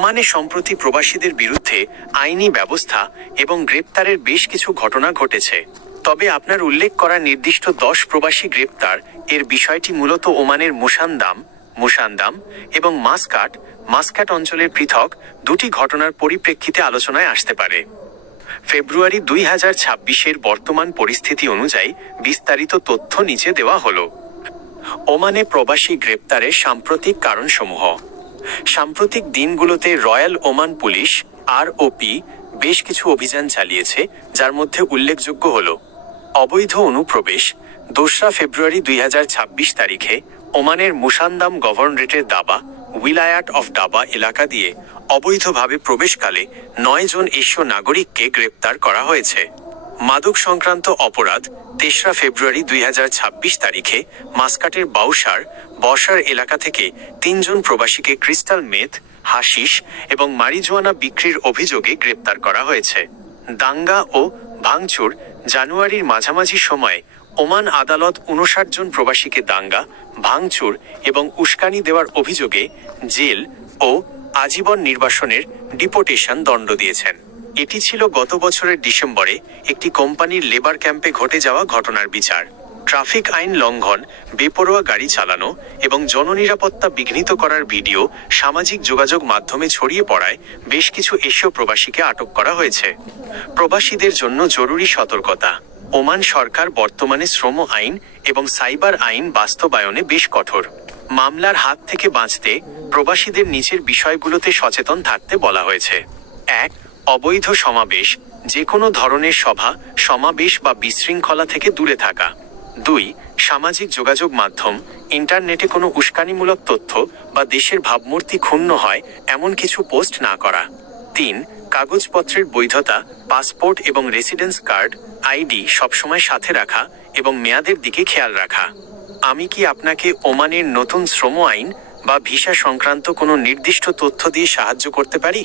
ওমানে সম্প্রতি প্রবাসীদের বিরুদ্ধে আইনি ব্যবস্থা এবং গ্রেপ্তারের বেশ কিছু ঘটনা ঘটেছে। তবে আপনার উল্লেখ করা নির্দিষ্ট 10 প্রবাসী গ্রেপ্তার এর বিষয়টি মূলত ওমানের মুসান্দাম এবং মাস্কাট অঞ্চলের পৃথক দুটি ঘটনার পরিপ্রেক্ষিতে আলোচনায় আসতে পারে। ফেব্রুয়ারি 2026-এর বর্তমান পরিস্থিতি অনুযায়ী বিস্তারিত তথ্য নিচে দেওয়া হলো। ওমানে প্রবাসী গ্রেপ্তারের সাম্প্রতিক কারণসমূহ। সাম্প্রতিক দিনগুলোতে রয়্যাল ওমান পুলিশ ROP বেশ কিছু অভিযান চালিয়েছে, যার মধ্যে উল্লেখযোগ্য হল অবৈধ অনুপ্রবেশ। 2 ফেব্রুয়ারি 2026 তারিখে ওমানের মুসান্দাম গভর্নরেটের উইলায়াত অফ ডাবা এলাকা দিয়ে অবৈধভাবে প্রবেশকালে 9 জন এশীয় নাগরিককে গ্রেপ্তার করা হয়েছে। মাদক সংক্রান্ত অপরাধ। 3 ফেব্রুয়ারি 2026 তারিখে মাস্কাটের বসার এলাকা থেকে 3 জন প্রবাসীকে ক্রিস্টাল মেথ, হাশিশ এবং মারিজুয়ানা বিক্রির অভিযোগে গ্রেপ্তার করা হয়েছে। দাঙ্গা ও ভাঙচুর। জানুয়ারির মাঝামাঝি সময়ে ওমান আদালত 59 জন প্রবাসীকে দাঙ্গা, ভাঙচুর এবং উস্কানি দেওয়ার অভিযোগে জেল ও আজীবন নির্বাসনের ডিপোর্টেশন দণ্ড দিয়েছেন। এটি ছিল গত বছরের ডিসেম্বরে একটি কোম্পানির লেবার ক্যাম্পে ঘটে যাওয়া ঘটনার বিচার। ট্রাফিক আইন লঙ্ঘন, বেপরোয়া গাড়ি চালানো এবং জননিরাপত্তা বিঘ্নিত করার ভিডিও সামাজিক যোগাযোগ মাধ্যমে ছড়িয়ে পড়ায় বেশ কিছু এশীয় প্রবাসীকে আটক করা হয়েছে। প্রবাসীদের জন্য জরুরি সতর্কতা। ওমান সরকার বর্তমানে শ্রম আইন এবং সাইবার আইন বাস্তবায়নে বেশ কঠোর। মামলার হাত থেকে বাঁচতে প্রবাসীদের নিচের বিষয়গুলোতে সচেতন থাকতে বলা হয়েছে। 1. অবৈধ সমাবেশ। যে কোনো ধরনের সমাবেশ বা বিশৃঙ্খলা থেকে দূরে থাকা। 2. সামাজিক যোগাযোগ মাধ্যম। ইন্টারনেটে কোনো উস্কানিমূলক তথ্য বা দেশের ভাবমূর্তি ক্ষুণ্ণ হয় এমন কিছু পোস্ট না করা। 3. কাগজপত্রের বৈধতা, পাসপোর্ট এবং রেসিডেন্স কার্ড ID সবসময় সাথে রাখা এবং মেয়াদের দিকে খেয়াল রাখা। আমি কি আপনাকে ওমানের নতুন শ্রম আইন বা ভিসা সংক্রান্ত কোনো নির্দিষ্ট তথ্য দিয়ে সাহায্য করতে পারি?